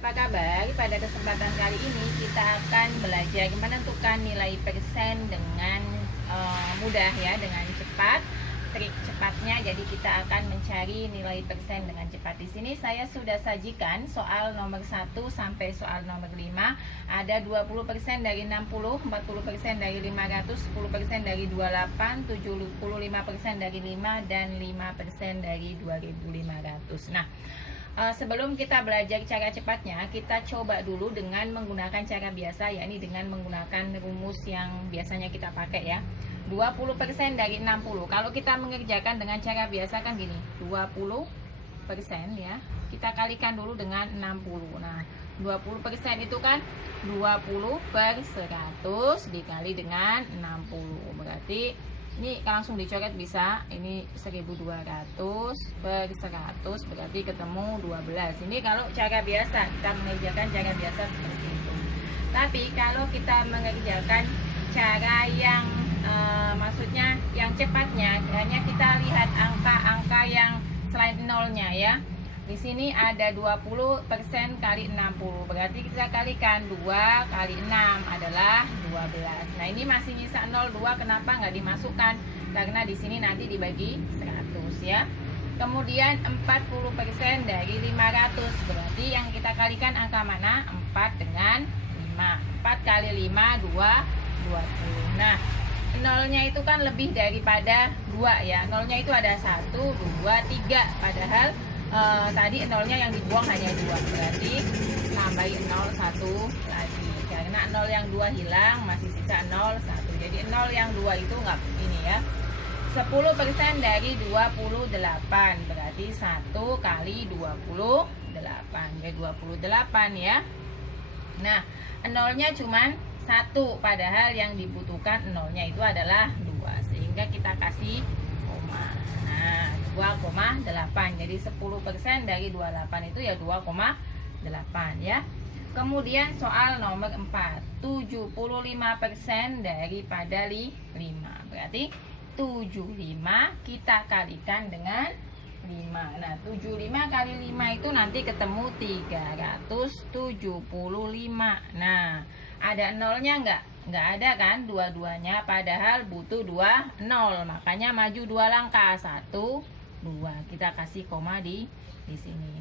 Apa kabar? Pada kesempatan kali ini kita akan belajar menentukan nilai persen dengan mudah ya, dengan cepat. Trik cepatnya, jadi kita akan mencari nilai persen dengan cepat. Di sini saya sudah sajikan soal nomor 1 sampai soal nomor 5. Ada 20% dari 60, 40% dari 500, 10% dari 28, 75% dari 5, dan 5% dari 2500. Nah, sebelum kita belajar cara cepatnya, kita coba dulu dengan menggunakan cara biasa, yakni dengan menggunakan rumus yang biasanya kita pakai ya. 20% dari 60. Kalau kita mengerjakan dengan cara biasa kan gini, 20% ya, kita kalikan dulu dengan 60. Nah, 20% itu kan 20 per 100 dikali dengan 60. Berarti ini langsung dicoret bisa. Ini 1200 per 100 berarti ketemu 12. Ini kalau cara biasa, kita mengerjakan cara biasa seperti itu. Tapi kalau kita mengerjakan cara yang maksudnya yang cepatnya, hanya kita lihat angka-angka yang selain nolnya ya. Di sini ada 20% kali 60. Berarti kita kalikan 2 kali 6 adalah 12. Nah, ini masih nyisa 0, 2. Kenapa nggak dimasukkan? Karena di sini nanti dibagi 100 ya. Kemudian 40% dari 500. Berarti yang kita kalikan angka mana? 4 dengan 5. 4 kali 5, 20. Nah, nolnya itu kan lebih daripada 2 ya. Nolnya itu ada 1, 2, 3. Padahal tadi nolnya yang dibuang hanya 2. Berarti tambahin 0 1 lagi. Karena 0 yang 2 hilang, masih sisa 0 1. Jadi 0 yang 2 itu nggak ini ya. 10% dari 28. Berarti 1 kali 28. Ya 28 ya. Nah, nolnya cuman 1, padahal yang dibutuhkan nolnya itu adalah 2, sehingga kita kasih koma. Nah, 2,8. Jadi 10% dari 28 itu ya 2,8 ya. Kemudian soal nomor 4, 75% daripada 5. Berarti 75 kita kalikan dengan 5. Nah, 75 kali 5 itu nanti ketemu 375. Nah, ada nolnya nggak ada kan, dua-duanya, padahal butuh 2 nol, makanya maju 2 langkah, 1 2. Kita kasih koma di sini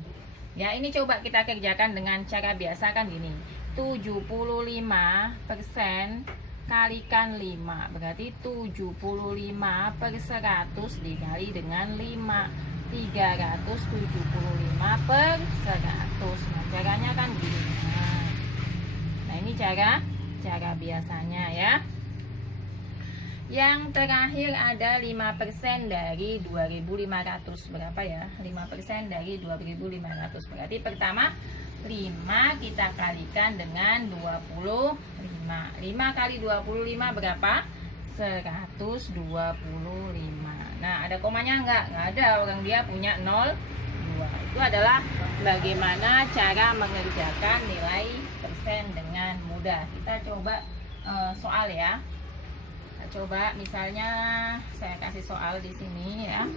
ya. Ini coba kita kerjakan dengan cara biasa kan gini, 75% kalikan 5 berarti 75 per 100 dikali dengan 5, 375 per 100. Nah, caranya kan gini. Nah, ini cara biasanya ya. Yang terakhir ada 5% dari 2500. Berapa ya? 5% dari 2500. Berarti pertama 5 kita kalikan dengan 25. 5 kali 25 berapa? 125. Nah, ada komanya enggak ada, orang dia punya 0 2. Itu adalah bagaimana cara mengerjakan nilai persen dengan mudah. Kita coba soal ya. Kita coba misalnya saya kasih soal di sini ya.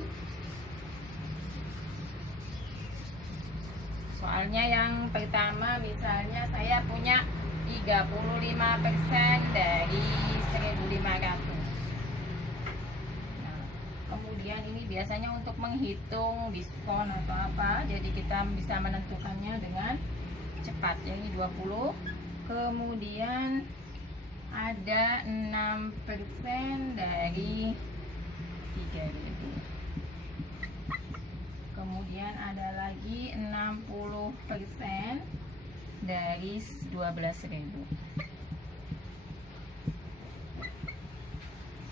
Soalnya yang pertama, misalnya saya punya 35% dari 1500. Nah, kemudian ini biasanya untuk menghitung diskon atau apa, jadi kita bisa menentukannya dengan cepat. Jadi 20. Kemudian ada 6% dari 3000. Kemudian ada lagi 60% dari 12.000.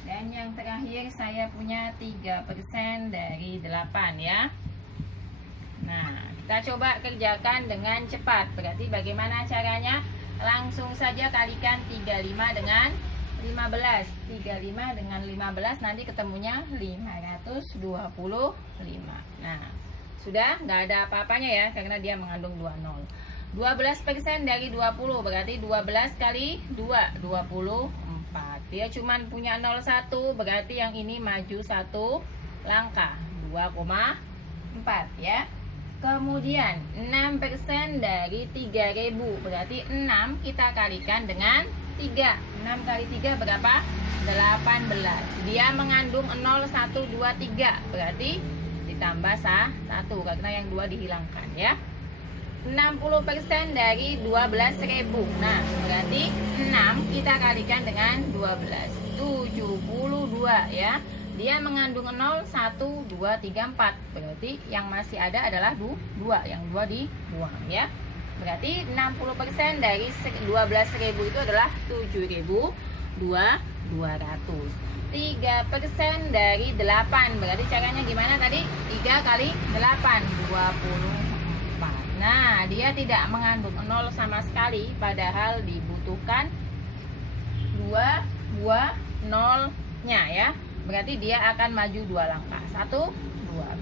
Dan yang terakhir saya punya 3% dari 8 ya. Nah, kita coba kerjakan dengan cepat. Berarti bagaimana caranya? Langsung saja kalikan 35 dengan 15. 35 dengan 15 nanti ketemunya 525. Nah, sudah nggak ada apa-apanya ya, karena dia mengandung 2 nol. 12% dari 20 berarti 12 kali 2, 24. Dia cuman punya 01, berarti yang ini maju 1 langkah, 2,4 ya. Kemudian 6% dari 3.000, berarti 6 kita kalikan dengan 3. 6 kali 3 berapa? 18. Dia mengandung 0, 1, 2, 3, berarti ditambah 1 karena yang 2 dihilangkan ya. 60% dari 12.000. Nah, berarti 6 kita kalikan dengan 12. 72 ya. Dia mengandung 0, 1, 2, 3, 4. Berarti yang masih ada adalah 2. Yang 2 dibuang ya. Berarti 60% dari 12.000 itu adalah 7.200. 3% dari 8. Berarti caranya gimana tadi? 3 kali 8, 24. Nah, dia tidak mengandung 0 sama sekali, padahal dibutuhkan 2 buah 0-nya ya. Berarti dia akan maju 2 langkah. 1, 2,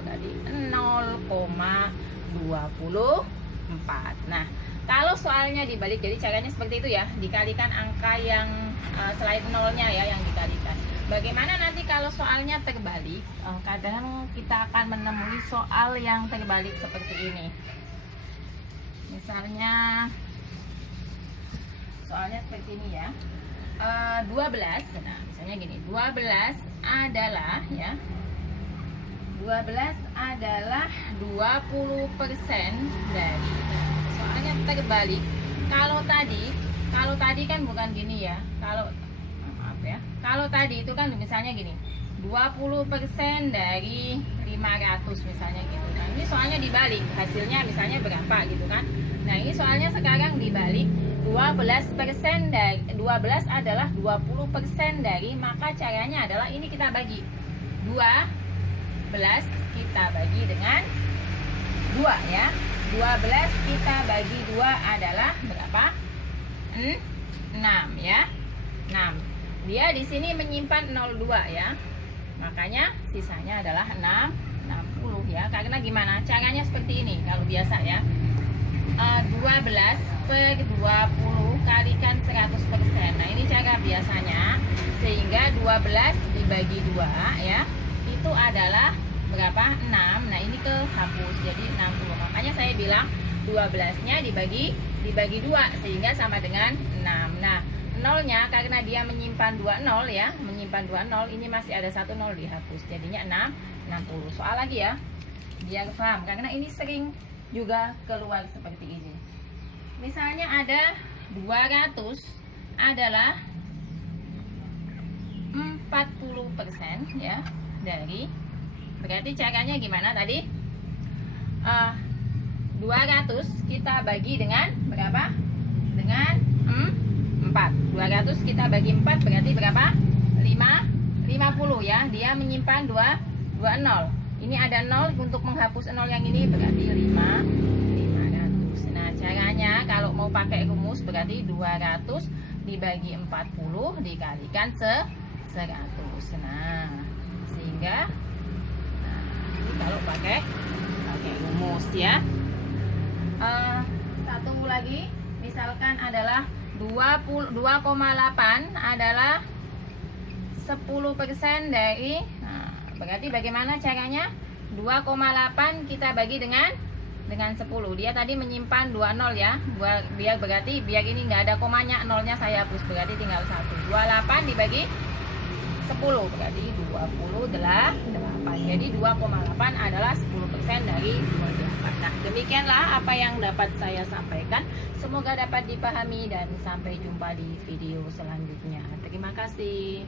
berarti 0,24. Nah, kalau soalnya dibalik, jadi caranya seperti itu ya. Dikalikan angka yang selain nolnya ya, yang dikalikan. Bagaimana nanti kalau soalnya terbalik? Kadang kita akan menemui soal yang terbalik seperti ini. Misalnya soalnya seperti ini ya. 12. Nah, misalnya gini, 12 adalah ya. 12 adalah 20% dari. Soalnya terbalik. Kalau tadi kan bukan gini ya. Kalau tadi itu kan misalnya gini, 20% dari 500 misalnya gitu kan. Ini soalnya dibalik, hasilnya misalnya berapa gitu kan. Nah, ini soalnya sekarang dibalik, 12% dari 12 adalah 20% dari, maka caranya adalah ini kita bagi 12 kita bagi dengan 2 ya. 12 kita bagi 2 adalah berapa? 6 ya. 6. Dia di sini menyimpan 02 ya. Makanya sisanya adalah 60 ya. Karena gimana? Caranya seperti ini kalau biasa ya. 12 per 20 kalikan 100%. Nah, ini cara biasanya. Sehingga 12 dibagi 2 ya. Itu adalah berapa? 6. Nah, ini kehapus jadi 60. Makanya saya bilang 12-nya dibagi 2 sehingga sama dengan 6. Nah, nolnya karena dia menyimpan 2 0 ya, menyimpan 2 0, ini masih ada 1 0 dihapus. Jadinya 60. Soal lagi ya. Biar paham karena ini sering juga keluar seperti ini. Misalnya ada 200 adalah 40% ya dari, berarti caranya gimana tadi? 200 kita bagi dengan berapa? Dengan 4. 200 kita bagi 4 berarti berapa? 50 ya. Dia menyimpan 2 0. Ini ada 0 untuk menghapus 0 yang ini berarti 500. Nah, caranya kalau mau pakai rumus berarti 200 dibagi 40 dikalikan 100. Nah, sehingga ini kalau pakai rumus ya. Satu lagi misalkan adalah 2,8 adalah 10% dari, nah, berarti bagaimana caranya? 2,8 kita bagi dengan 10. Dia tadi menyimpan 20 ya. Biar berarti biar ini nggak ada komanya, nolnya saya hapus, berarti tinggal 1. 28 dibagi 10 berarti 28. Jadi 2,8 adalah 10% dari 28. Nah, demikianlah apa yang dapat saya sampaikan. Semoga dapat dipahami dan sampai jumpa di video selanjutnya. Terima kasih.